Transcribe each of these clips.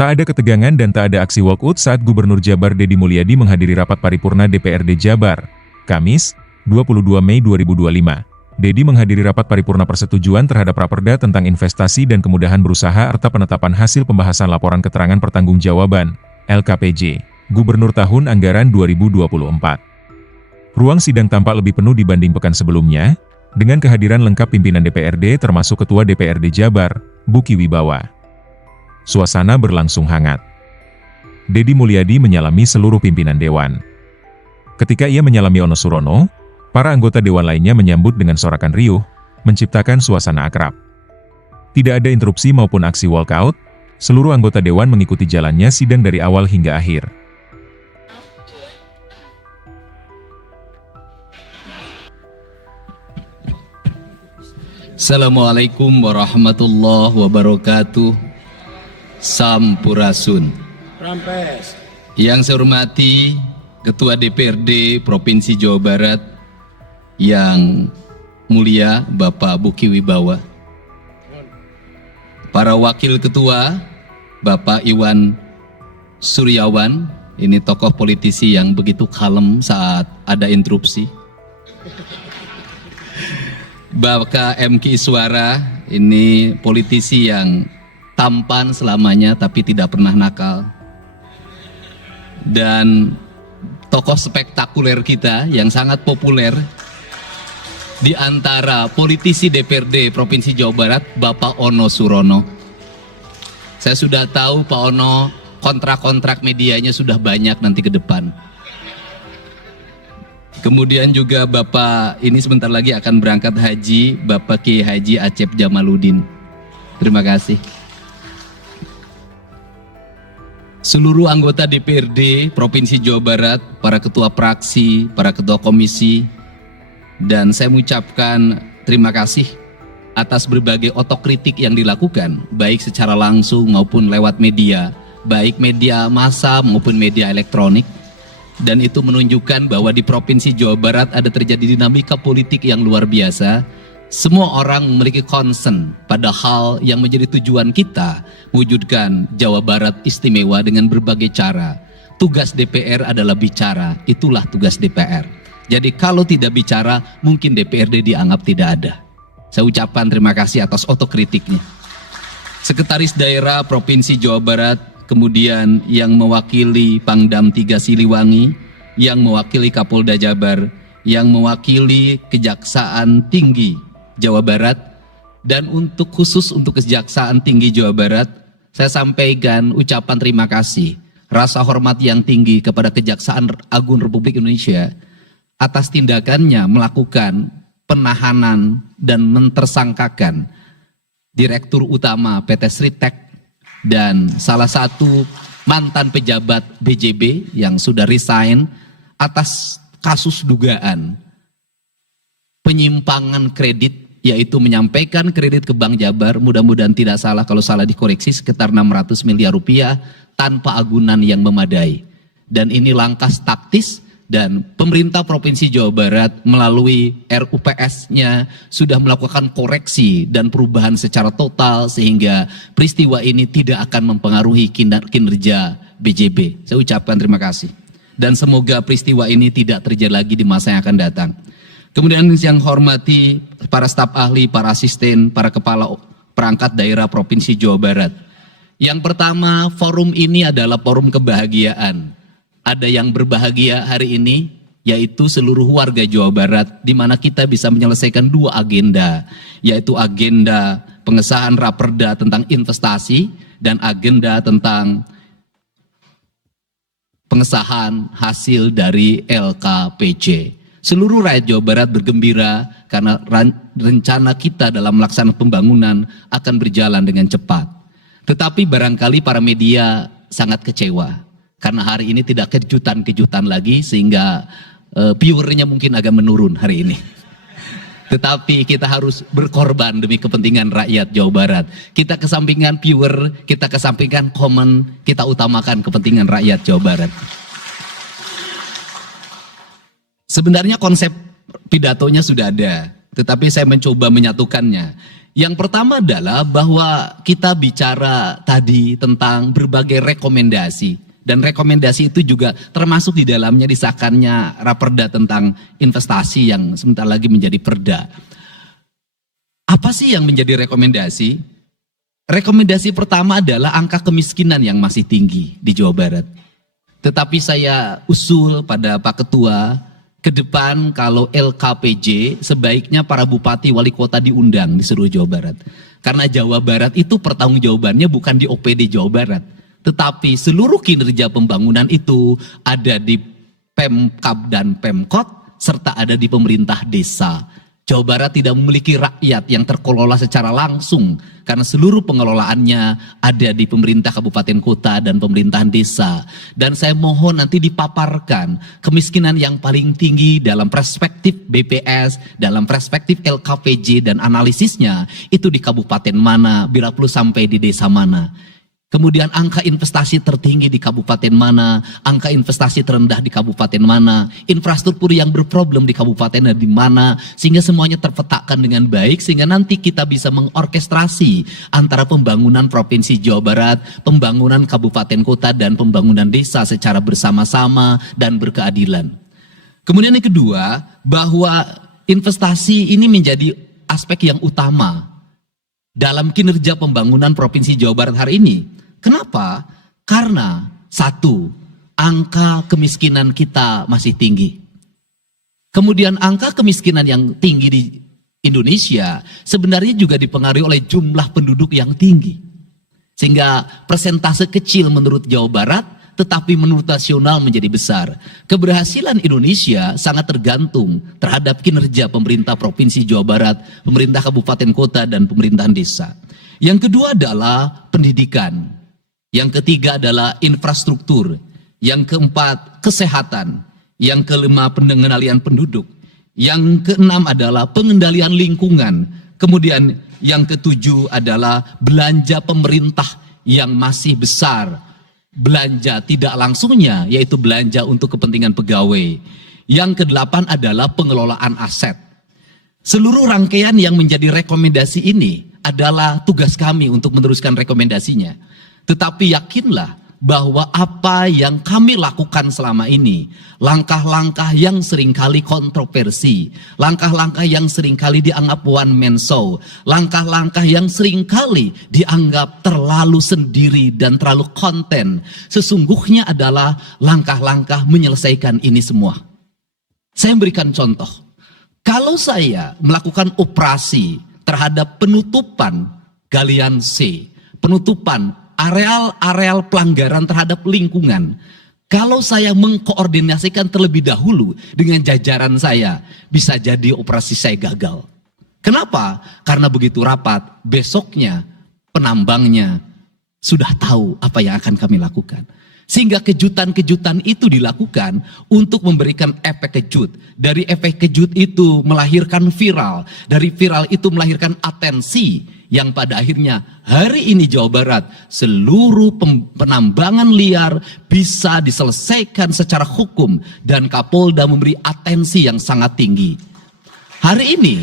Tak ada ketegangan dan tak ada aksi walkout saat Gubernur Jabar Deddy Mulyadi menghadiri rapat paripurna DPRD Jabar, Kamis, 22 Mei 2025. Deddy menghadiri rapat paripurna persetujuan terhadap Raperda tentang investasi dan kemudahan berusaha serta penetapan hasil pembahasan laporan keterangan pertanggungjawaban, LKPJ, Gubernur tahun anggaran 2024. Ruang sidang tampak lebih penuh dibanding pekan sebelumnya, dengan kehadiran lengkap pimpinan DPRD termasuk Ketua DPRD Jabar, Buki Wibawa. Suasana berlangsung hangat. Deddy Mulyadi menyalami seluruh pimpinan Dewan. Ketika ia menyalami Ono Surono, para anggota Dewan lainnya menyambut dengan sorakan riuh, menciptakan suasana akrab. Tidak ada interupsi maupun aksi walkout, seluruh anggota Dewan mengikuti jalannya sidang dari awal hingga akhir. Assalamualaikum warahmatullahi wabarakatuh. Sampurasun. Rampes. Yang saya hormati Ketua DPRD Provinsi Jawa Barat yang mulia Bapak Buki Wibawa, para wakil ketua Bapak Iwan Suryawan, ini tokoh politisi yang begitu kalem saat ada interupsi. Bapak MK Iswara, ini politisi yang tampan selamanya tapi tidak pernah nakal. Dan tokoh spektakuler kita yang sangat populer di antara politisi DPRD Provinsi Jawa Barat, Bapak Ono Surono. Saya sudah tahu Pak Ono kontrak-kontrak medianya sudah banyak nanti ke depan. Kemudian juga Bapak ini sebentar lagi akan berangkat haji, Bapak Kiai Haji Acep Jamaluddin. Terima kasih. Seluruh anggota DPRD Provinsi Jawa Barat, para ketua fraksi, para ketua komisi, dan saya mengucapkan terima kasih atas berbagai otokritik yang dilakukan, baik secara langsung maupun lewat media, baik media massa maupun media elektronik. Dan itu menunjukkan bahwa di Provinsi Jawa Barat ada terjadi dinamika politik yang luar biasa. Semua orang memiliki concern pada hal yang menjadi tujuan kita, mewujudkan Jawa Barat istimewa dengan berbagai cara. Tugas DPR adalah bicara, itulah tugas DPR. Jadi kalau tidak bicara, mungkin DPRD dianggap tidak ada. Saya ucapkan terima kasih atas otokritiknya. Sekretaris Daerah Provinsi Jawa Barat, kemudian yang mewakili Pangdam 3 Siliwangi, yang mewakili Kapolda Jabar, yang mewakili Kejaksaan Tinggi Jawa Barat, dan untuk khusus untuk Kejaksaan Tinggi Jawa Barat, saya sampaikan ucapan terima kasih, rasa hormat yang tinggi kepada Kejaksaan Agung Republik Indonesia atas tindakannya melakukan penahanan dan mentersangkakan Direktur Utama PT Sritek dan salah satu mantan pejabat BJB yang sudah resign atas kasus dugaan penyimpangan kredit, yaitu menyampaikan kredit ke Bank Jabar, mudah-mudahan tidak salah, kalau salah dikoreksi, sekitar 600 miliar rupiah tanpa agunan yang memadai. Dan ini langkah taktis, dan pemerintah Provinsi Jawa Barat melalui RUPS-nya sudah melakukan koreksi dan perubahan secara total sehingga peristiwa ini tidak akan mempengaruhi kinerja BJB. Saya ucapkan terima kasih. Dan semoga peristiwa ini tidak terjadi lagi di masa yang akan datang. Kemudian yang hormati para staf ahli, para asisten, para kepala perangkat daerah Provinsi Jawa Barat. Yang pertama, forum ini adalah forum kebahagiaan. Ada yang berbahagia hari ini, yaitu seluruh warga Jawa Barat, di mana kita bisa menyelesaikan dua agenda, yaitu agenda pengesahan Raperda tentang investasi dan agenda tentang pengesahan hasil dari LKPJ. Seluruh rakyat Jawa Barat bergembira karena rencana kita dalam melaksanakan pembangunan akan berjalan dengan cepat. Tetapi barangkali para media sangat kecewa karena hari ini tidak kejutan-kejutan lagi sehingga viewernya mungkin agak menurun hari ini. Tetapi kita harus berkorban demi kepentingan rakyat Jawa Barat. Kita kesampingkan viewer, kita kesampingkan komen, kita utamakan kepentingan rakyat Jawa Barat. Sebenarnya konsep pidatonya sudah ada, tetapi saya mencoba menyatukannya. Yang pertama adalah bahwa kita bicara tadi tentang berbagai rekomendasi. Dan rekomendasi itu juga termasuk di dalamnya disahkannya Raperda tentang investasi yang sebentar lagi menjadi perda. Apa sih yang menjadi rekomendasi? Rekomendasi pertama adalah angka kemiskinan yang masih tinggi di Jawa Barat. Tetapi saya usul pada Pak Ketua, ke depan kalau LKPJ sebaiknya para bupati wali kota diundang di seluruh Jawa Barat. Karena Jawa Barat itu pertanggungjawabannya bukan di OPD Jawa Barat, tetapi seluruh kinerja pembangunan itu ada di Pemkab dan Pemkot serta ada di pemerintah desa. Jawa Barat tidak memiliki rakyat yang terkelola secara langsung karena seluruh pengelolaannya ada di pemerintah kabupaten kota dan pemerintahan desa. Dan saya mohon nanti dipaparkan kemiskinan yang paling tinggi dalam perspektif BPS, dalam perspektif LKPJ dan analisisnya itu di kabupaten mana, bila perlu sampai di desa mana. Kemudian angka investasi tertinggi di kabupaten mana, angka investasi terendah di kabupaten mana, infrastruktur yang berproblem di kabupaten di mana, sehingga semuanya terpetakan dengan baik, sehingga nanti kita bisa mengorkestrasi antara pembangunan Provinsi Jawa Barat, pembangunan kabupaten kota, dan pembangunan desa secara bersama-sama dan berkeadilan. Kemudian yang kedua, bahwa investasi ini menjadi aspek yang utama dalam kinerja pembangunan Provinsi Jawa Barat hari ini. Kenapa? Karena satu, angka kemiskinan kita masih tinggi. Kemudian angka kemiskinan yang tinggi di Indonesia sebenarnya juga dipengaruhi oleh jumlah penduduk yang tinggi. Sehingga persentase kecil menurut Jawa Barat, tetapi menurut nasional menjadi besar. Keberhasilan Indonesia sangat tergantung terhadap kinerja pemerintah Provinsi Jawa Barat, pemerintah kabupaten kota, dan pemerintahan desa. Yang kedua adalah pendidikan. Yang ketiga adalah infrastruktur. Yang keempat, kesehatan. Yang kelima, pengendalian penduduk. Yang keenam adalah pengendalian lingkungan. Kemudian yang ketujuh adalah belanja pemerintah yang masih besar. Belanja tidak langsungnya, yaitu belanja untuk kepentingan pegawai. Yang kedelapan adalah pengelolaan aset. Seluruh rangkaian yang menjadi rekomendasi ini adalah tugas kami untuk meneruskan rekomendasinya. Tetapi yakinlah bahwa apa yang kami lakukan selama ini, langkah-langkah yang seringkali kontroversi, langkah-langkah yang seringkali dianggap one man show, langkah-langkah yang seringkali dianggap terlalu sendiri dan terlalu konten, sesungguhnya adalah langkah-langkah menyelesaikan ini semua. Saya memberikan contoh. Kalau saya melakukan operasi terhadap penutupan galian C, penutupan areal-areal pelanggaran terhadap lingkungan, kalau saya mengkoordinasikan terlebih dahulu dengan jajaran saya, bisa jadi operasi saya gagal. Kenapa? Karena begitu rapat, besoknya penambangnya sudah tahu apa yang akan kami lakukan. Sehingga kejutan-kejutan itu dilakukan untuk memberikan efek kejut. Dari efek kejut itu melahirkan viral. Dari viral itu melahirkan atensi. Yang pada akhirnya hari ini Jawa Barat seluruh penambangan liar bisa diselesaikan secara hukum. Dan Kapolda memberi atensi yang sangat tinggi. Hari ini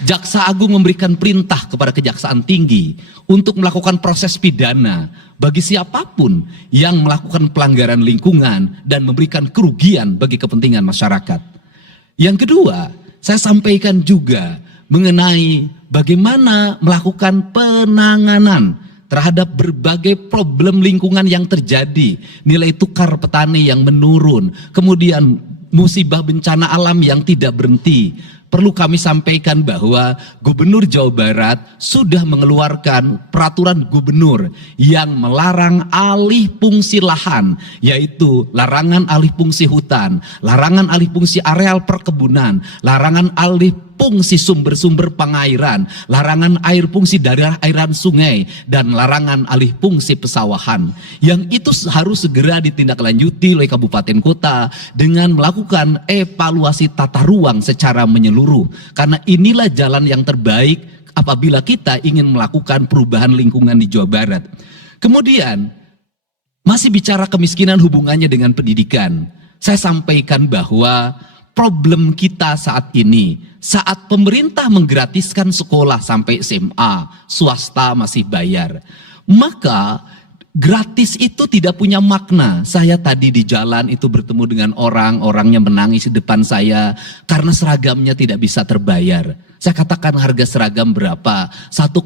Jaksa Agung memberikan perintah kepada Kejaksaan Tinggi untuk melakukan proses pidana bagi siapapun yang melakukan pelanggaran lingkungan dan memberikan kerugian bagi kepentingan masyarakat. Yang kedua, saya sampaikan juga mengenai bagaimana melakukan penanganan terhadap berbagai problem lingkungan yang terjadi. Nilai tukar petani yang menurun, kemudian musibah bencana alam yang tidak berhenti. Perlu kami sampaikan bahwa Gubernur Jawa Barat sudah mengeluarkan peraturan gubernur yang melarang alih fungsi lahan, yaitu larangan alih fungsi hutan, larangan alih fungsi areal perkebunan, larangan alih fungsi sumber-sumber pengairan, larangan air fungsi dari airan sungai, dan larangan alih fungsi pesawahan. Yang itu harus segera ditindaklanjuti oleh kabupaten kota dengan melakukan evaluasi tata ruang secara menyeluruh. Karena inilah jalan yang terbaik apabila kita ingin melakukan perubahan lingkungan di Jawa Barat. Kemudian, masih bicara kemiskinan hubungannya dengan pendidikan. Saya sampaikan bahwa problem kita saat ini, saat pemerintah menggratiskan sekolah sampai SMA, swasta masih bayar, maka gratis itu tidak punya makna. Saya tadi di jalan itu bertemu dengan orangnya menangis di depan saya karena seragamnya tidak bisa terbayar. Saya katakan harga seragam berapa? 1,5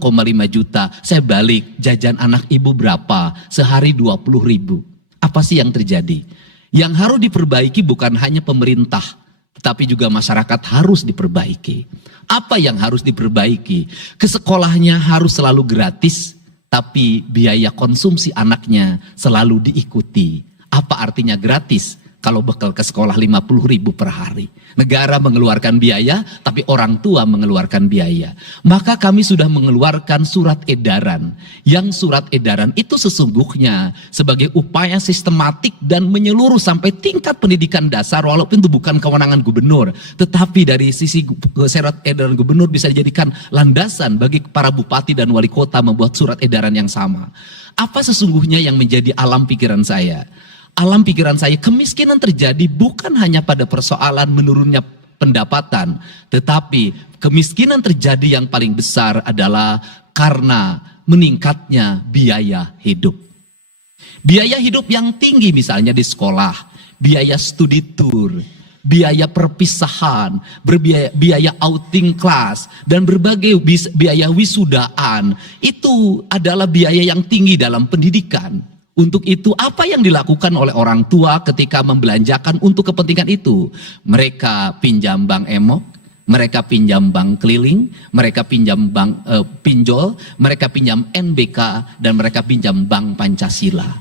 juta. Saya balik, jajan anak ibu berapa? Sehari 20.000. Apa sih yang terjadi? Yang harus diperbaiki bukan hanya pemerintah, tetapi juga masyarakat harus diperbaiki. Apa yang harus diperbaiki? Ke sekolahnya harus selalu gratis, tapi biaya konsumsi anaknya selalu diikuti. Apa artinya gratis? Kalau bekal ke sekolah 50.000 per hari. Negara mengeluarkan biaya, tapi orang tua mengeluarkan biaya. Maka kami sudah mengeluarkan surat edaran. Yang surat edaran itu sesungguhnya sebagai upaya sistematik dan menyeluruh sampai tingkat pendidikan dasar, walaupun itu bukan kewenangan gubernur. Tetapi dari sisi surat edaran gubernur bisa dijadikan landasan bagi para bupati dan wali kota membuat surat edaran yang sama. Apa sesungguhnya yang menjadi alam pikiran saya? Alam pikiran saya, kemiskinan terjadi bukan hanya pada persoalan menurunnya pendapatan, tetapi kemiskinan terjadi yang paling besar adalah karena meningkatnya biaya hidup. Biaya hidup yang tinggi misalnya di sekolah, biaya studi tour, biaya perpisahan, biaya outing kelas, dan berbagai biaya wisudaan, itu adalah biaya yang tinggi dalam pendidikan. Untuk itu apa yang dilakukan oleh orang tua ketika membelanjakan untuk kepentingan itu? Mereka pinjam bank emok, mereka pinjam bank keliling, mereka pinjam bank pinjol, mereka pinjam NBK, dan mereka pinjam bank Pancasila.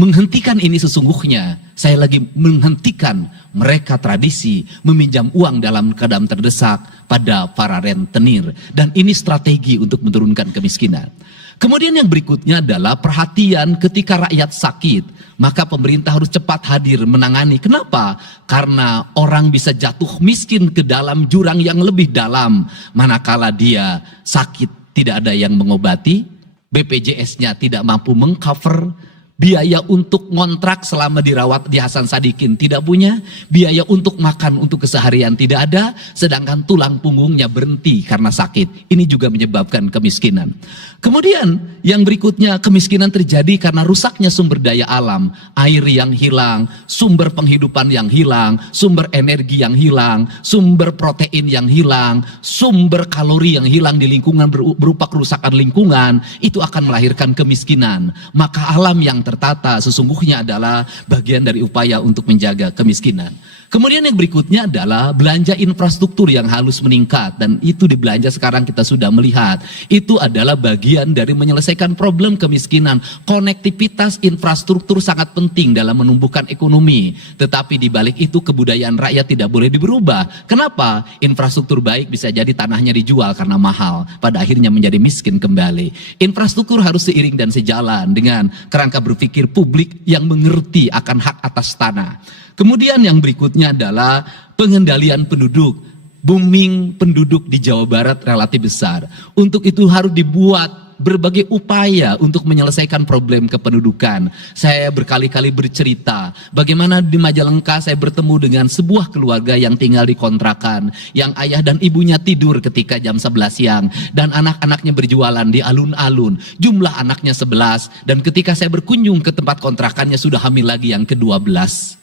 Menghentikan ini sesungguhnya, saya lagi menghentikan mereka tradisi meminjam uang dalam keadaan terdesak pada para rentenir. Dan ini strategi untuk menurunkan kemiskinan. Kemudian yang berikutnya adalah perhatian ketika rakyat sakit. Maka pemerintah harus cepat hadir menangani. Kenapa? Karena orang bisa jatuh miskin ke dalam jurang yang lebih dalam. Manakala dia sakit tidak ada yang mengobati, BPJS-nya tidak mampu mengcover, biaya untuk ngontrak selama dirawat di Hasan Sadikin tidak punya, biaya untuk makan untuk keseharian tidak ada, sedangkan tulang punggungnya berhenti karena sakit. Ini juga menyebabkan kemiskinan. Kemudian yang berikutnya, kemiskinan terjadi karena rusaknya sumber daya alam, air yang hilang, sumber penghidupan yang hilang, sumber energi yang hilang, sumber protein yang hilang, sumber kalori yang hilang di lingkungan berupa kerusakan lingkungan, itu akan melahirkan kemiskinan. Maka alam yang tertata sesungguhnya adalah bagian dari upaya untuk menjaga kemiskinan. Kemudian yang berikutnya adalah belanja infrastruktur yang harus meningkat, dan itu di belanja sekarang kita sudah melihat. Itu adalah bagian dari menyelesaikan problem kemiskinan. Konektivitas infrastruktur sangat penting dalam menumbuhkan ekonomi, tetapi di balik itu kebudayaan rakyat tidak boleh diberubah. Kenapa? Infrastruktur baik bisa jadi tanahnya dijual karena mahal, pada akhirnya menjadi miskin kembali. Infrastruktur harus seiring dan sejalan dengan kerangka berpikir publik yang mengerti akan hak atas tanah. Kemudian yang berikutnya adalah pengendalian penduduk. Booming penduduk di Jawa Barat relatif besar. Untuk itu harus dibuat berbagai upaya untuk menyelesaikan problem kependudukan. Saya berkali-kali bercerita bagaimana di Majalengka saya bertemu dengan sebuah keluarga yang tinggal di kontrakan, yang ayah dan ibunya tidur ketika jam 11 siang dan anak-anaknya berjualan di alun-alun. Jumlah anaknya 11, dan ketika saya berkunjung ke tempat kontrakannya sudah hamil lagi yang ke-12.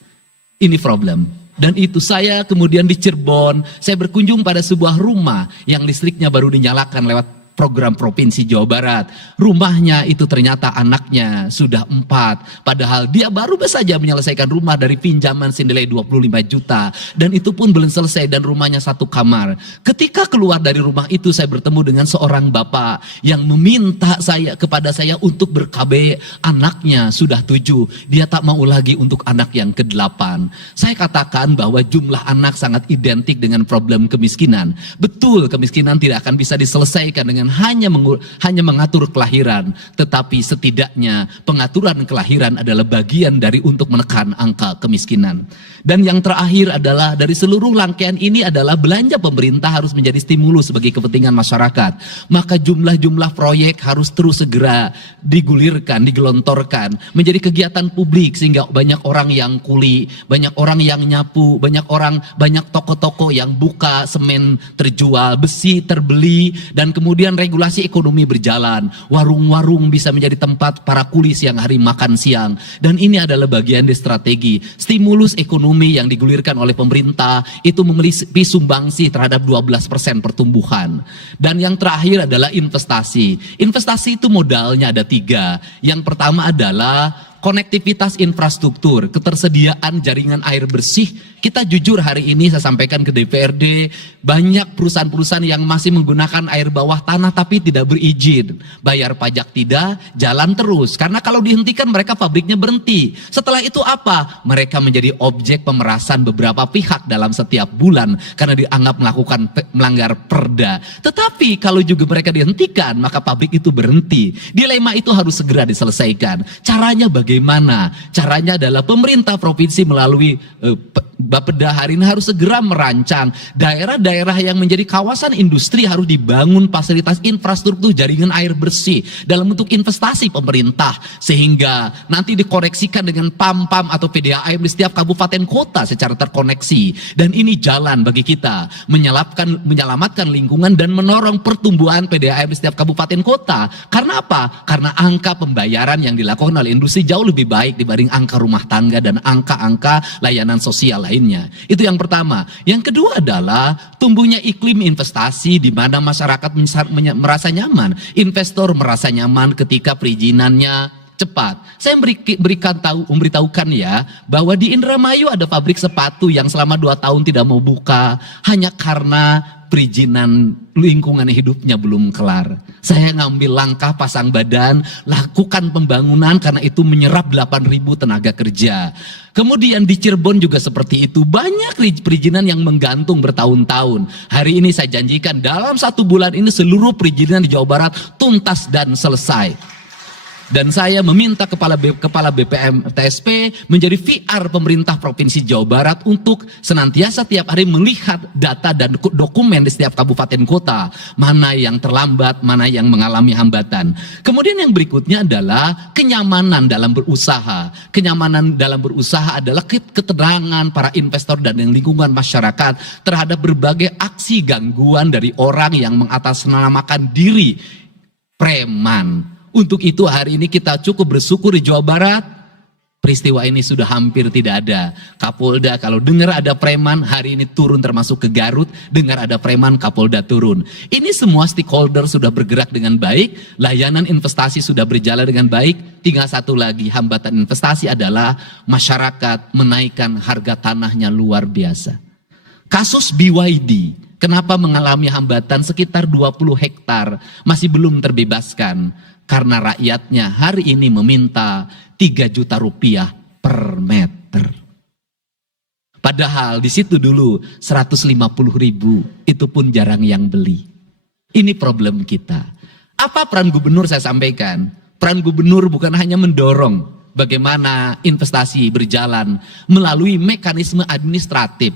Ini problem. Dan itu saya kemudian di Cirebon, saya berkunjung pada sebuah rumah yang listriknya baru dinyalakan lewat program Provinsi Jawa Barat. Rumahnya itu ternyata anaknya sudah 4. Padahal dia baru saja menyelesaikan rumah dari pinjaman senilai 25 juta. Dan itu pun belum selesai dan rumahnya 1 kamar. Ketika keluar dari rumah itu saya bertemu dengan seorang bapak yang meminta kepada saya untuk ber-KB. Anaknya sudah 7. Dia tak mau lagi untuk anak yang ke-8. Saya katakan bahwa jumlah anak sangat identik dengan problem kemiskinan. Betul, kemiskinan tidak akan bisa diselesaikan dengan dengan hanya mengatur kelahiran, tetapi setidaknya pengaturan kelahiran adalah bagian dari untuk menekan angka kemiskinan. Dan yang terakhir adalah dari seluruh rangkaian ini adalah belanja pemerintah harus menjadi stimulus bagi kepentingan masyarakat. Maka jumlah-jumlah proyek harus terus segera digulirkan, digelontorkan menjadi kegiatan publik sehingga banyak orang yang kuli, banyak orang yang nyapu, banyak toko-toko yang buka, semen terjual, besi terbeli, dan kemudian regulasi ekonomi berjalan. Warung-warung bisa menjadi tempat para kuli siang hari makan siang. Dan ini adalah bagian dari strategi stimulus ekonomi yang digulirkan oleh pemerintah, itu memiliki sumbangsi terhadap 12% pertumbuhan. Dan yang terakhir adalah investasi. Investasi itu modalnya ada 3. Yang pertama adalah konektivitas infrastruktur, ketersediaan jaringan air bersih. Kita jujur hari ini saya sampaikan ke DPRD, banyak perusahaan-perusahaan yang masih menggunakan air bawah tanah tapi tidak berizin. Bayar pajak tidak, jalan terus. Karena kalau dihentikan mereka pabriknya berhenti. Setelah itu apa? Mereka menjadi objek pemerasan beberapa pihak dalam setiap bulan karena dianggap melanggar perda. Tetapi kalau juga mereka dihentikan, maka pabrik itu berhenti. Dilema itu harus segera diselesaikan. Caranya bagaimana? Caranya adalah pemerintah provinsi melalui Bapeda hari ini harus segera merancang daerah-daerah yang menjadi kawasan industri harus dibangun fasilitas infrastruktur jaringan air bersih dalam bentuk investasi pemerintah sehingga nanti dikoneksikan dengan PAM-PAM atau PDAM di setiap kabupaten kota secara terkoneksi. Dan ini jalan bagi kita menyelamatkan lingkungan dan mendorong pertumbuhan PDAM di setiap kabupaten kota. Karena apa? Karena angka pembayaran yang dilakukan oleh industri jauh lebih baik dibanding angka rumah tangga dan angka-angka layanan sosial lainnya. Itu yang pertama. Yang kedua adalah tumbuhnya iklim investasi di mana masyarakat merasa nyaman, investor merasa nyaman ketika perizinannya cepat. Saya memberitahukan ya bahwa di Indramayu ada pabrik sepatu yang selama 2 tahun tidak mau buka hanya karena perizinan lingkungan hidupnya belum kelar. Saya ngambil langkah pasang badan, lakukan pembangunan karena itu menyerap 8.000 tenaga kerja. Kemudian di Cirebon juga seperti itu, banyak perizinan yang menggantung bertahun-tahun. Hari ini saya janjikan dalam 1 bulan ini seluruh perizinan di Jawa Barat tuntas dan selesai. Dan saya meminta kepala BPM TSP menjadi VR pemerintah Provinsi Jawa Barat untuk senantiasa tiap hari melihat data dan dokumen di setiap kabupaten kota, mana yang terlambat, mana yang mengalami hambatan. Kemudian yang berikutnya adalah kenyamanan dalam berusaha. Kenyamanan dalam berusaha adalah keterangan para investor dan lingkungan masyarakat terhadap berbagai aksi gangguan dari orang yang mengatasnamakan diri preman. Untuk itu hari ini kita cukup bersyukur di Jawa Barat, peristiwa ini sudah hampir tidak ada. Kapolda kalau dengar ada preman hari ini turun, termasuk ke Garut, dengar ada preman Kapolda turun. Ini semua stakeholder sudah bergerak dengan baik, layanan investasi sudah berjalan dengan baik. Tinggal satu lagi hambatan investasi adalah masyarakat menaikkan harga tanahnya luar biasa. Kasus BYD, kenapa mengalami hambatan sekitar 20 hektar masih belum terbebaskan? Karena rakyatnya hari ini meminta 3 juta rupiah per meter. Padahal di situ dulu 150.000, itu pun jarang yang beli. Ini problem kita. Apa peran gubernur saya sampaikan? Peran gubernur bukan hanya mendorong bagaimana investasi berjalan melalui mekanisme administratif.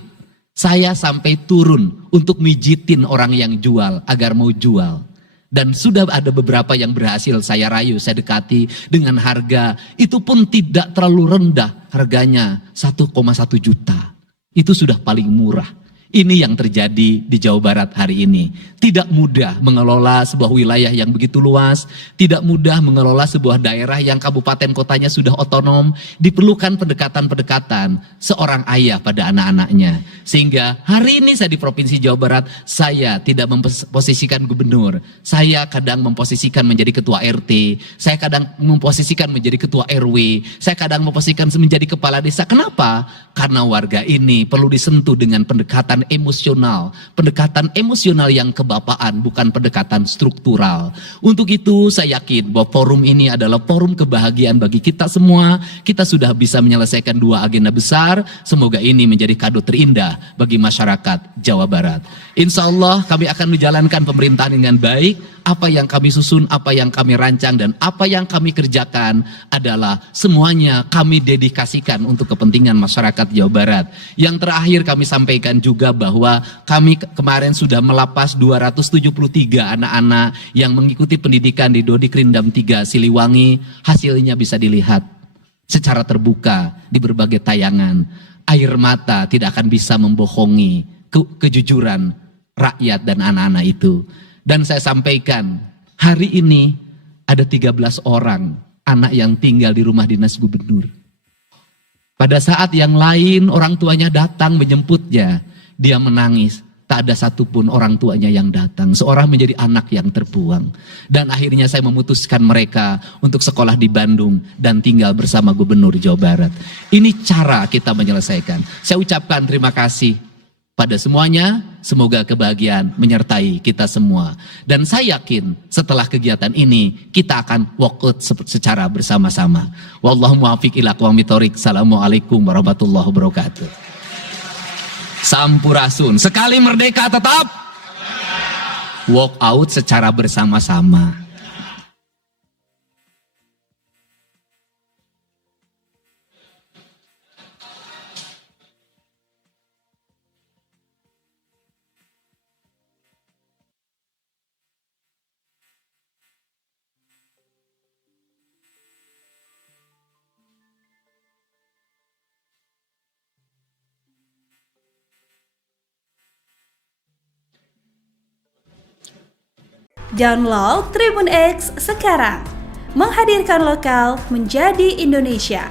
Saya sampai turun untuk mijitin orang yang jual agar mau jual. Dan sudah ada beberapa yang berhasil saya rayu, saya dekati dengan harga itu pun tidak terlalu rendah, harganya 1,1 juta. Itu sudah paling murah. Ini yang terjadi di Jawa Barat hari ini. Tidak mudah mengelola sebuah wilayah yang begitu luas, tidak mudah mengelola sebuah daerah yang kabupaten kotanya sudah otonom. Diperlukan pendekatan-pendekatan seorang ayah pada anak-anaknya. Sehingga hari ini saya di Provinsi Jawa Barat, saya tidak memposisikan gubernur. Saya kadang memposisikan menjadi ketua RT, saya kadang memposisikan menjadi ketua RW, saya kadang memposisikan menjadi kepala desa. Kenapa? Karena warga ini perlu disentuh dengan pendekatan pendekatan emosional yang kebapaan, bukan pendekatan struktural. Untuk itu saya yakin bahwa forum ini adalah forum kebahagiaan bagi kita semua. Kita sudah bisa menyelesaikan 2 agenda besar. Semoga ini menjadi kado terindah bagi masyarakat Jawa Barat. Insya Allah kami akan menjalankan pemerintahan dengan baik. apa yang kami susun, apa yang kami rancang, dan apa yang kami kerjakan adalah semuanya kami dedikasikan untuk kepentingan masyarakat Jawa Barat. Yang terakhir kami sampaikan juga bahwa kami kemarin sudah melapas 273 anak-anak yang mengikuti pendidikan di Dodik Rindam 3 Siliwangi. Hasilnya bisa dilihat secara terbuka di berbagai tayangan. Air mata tidak akan bisa membohongi kejujuran rakyat dan anak-anak itu. Dan saya sampaikan, hari ini ada 13 orang anak yang tinggal di rumah dinas gubernur. Pada saat yang lain orang tuanya datang menjemputnya, dia menangis. Tak ada satupun orang tuanya yang datang. Seorang menjadi anak yang terbuang. Dan akhirnya saya memutuskan mereka untuk sekolah di Bandung dan tinggal bersama Gubernur Jawa Barat. Ini cara kita menyelesaikan. Saya ucapkan terima kasih pada semuanya, semoga kebahagiaan menyertai kita semua. Dan saya yakin setelah kegiatan ini kita akan walkout secara bersama-sama. Wallahu muwaffiq ila aqwamit thoriq. Assalamualaikum warahmatullahi wabarakatuh. Sampurasun. Sekali merdeka tetap walkout secara bersama-sama. Download Tribun X sekarang, menghadirkan lokal menjadi Indonesia.